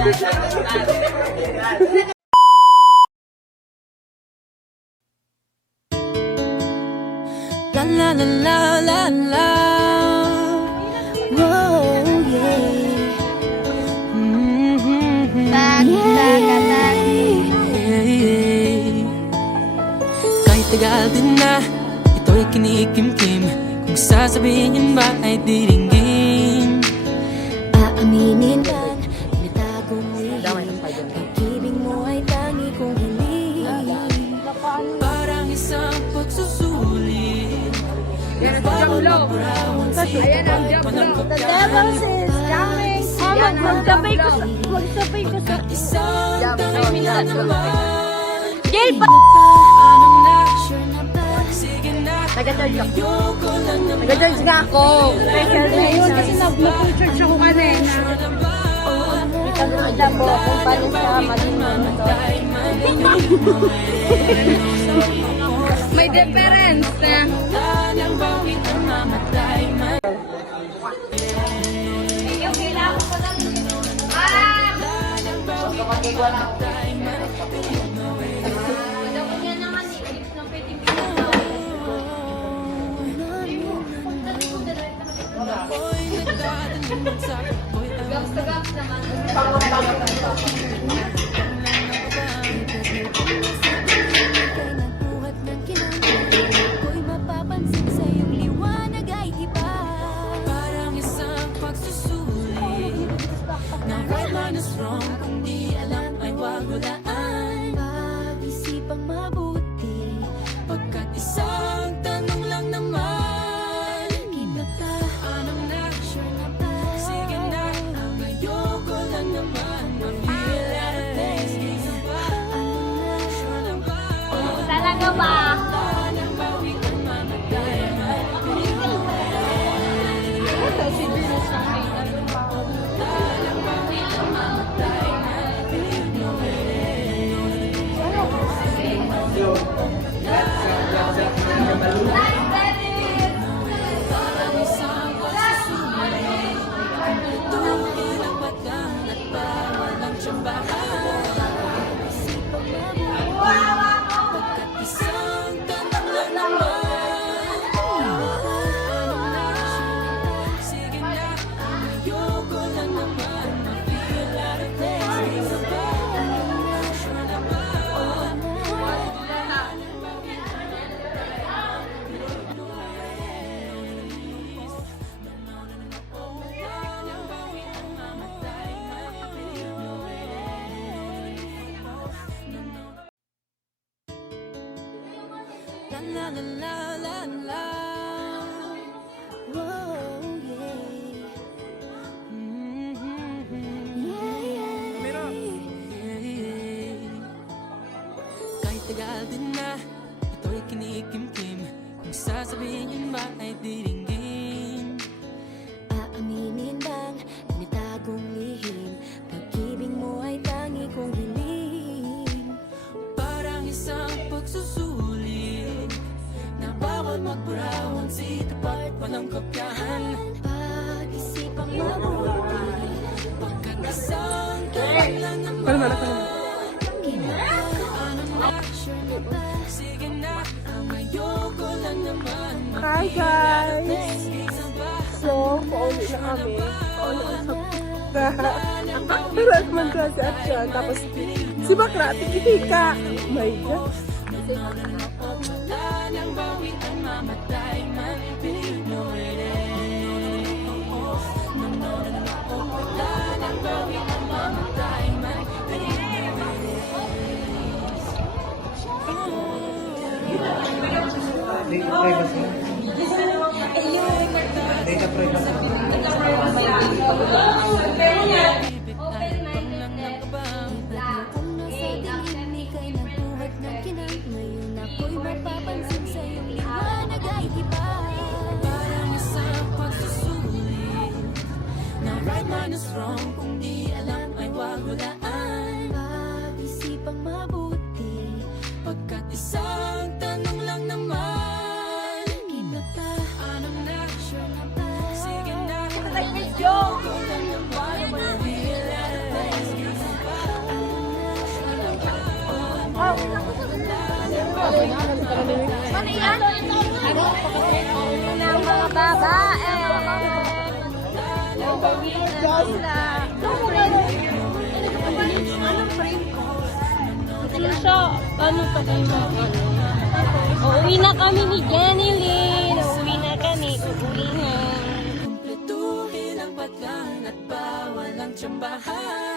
La la la la la la. Whoa, yeah. Kahit tagal din na ito'y kinikimkim, kung sasabihin ba ay diringgin. Aaminin lang, tinatagong lihim, pag-ibig mo ay tangi kong hiling. Parang isang pagsusulit, bawal mabrawan sa panangkot The devil is coming. Magsabay ko sa isang tanong na naman. Gay pa! Anong na, sige na, ayoko lang naman. Nag-church nga ako. Special ngayon kasi nag-church ako kanina. Itanong mo kung paano siya malimutan ito. May difference na. Parang isang pagsusulit na right man is wrong, kung di alam ay wag hulaan. Pag-isipang mabuti, pagkat isang tanong lang naman. Kita ba? Anong na? Sure na ba? Sige na, ayoko lang naman. Ma-feel out of place. Kita ba? Anong na? Sure na ba? Talaga ba? Nang bawi ang mamatay. La la la la la. Whoa, yeah. Kahit tagal din na ito'y kinikimkim, kung sasabihin ba ay diringgin. Aaminin lang, tinatagong lihim, pag-ibig mo ay tangi kong hiling. Parang isang pagsusulit na bawal magburawan, si tapat walang kopyahan. Pag-isipang mabuti, pagkat isang tanong lang naman. Sige na, ayoko lang naman. Hi guys! So, pauwi na kami. Pauwi na kami. Wala naman kasi at siya. Tapos, si Bakla, tikitika. Oh my God. Data privacy. Wrong, kung di alam ay wag hulaan. Pag-isipang mabuti, pagkat isang tanong lang naman. Kita ba? Anong na? Sure na ba? Sige na, ayoko lang naman. Ano yun? Ano yan? Ano? Ng mga babae. Uuwi na sila. Anong frame? Ano siya? Ano pa kayo? Uuwi na kami ni Jenny Lynn. Uuwi na kami. Uuwi na. Kumpletuhin ang paglang at bawal ang tsambahan.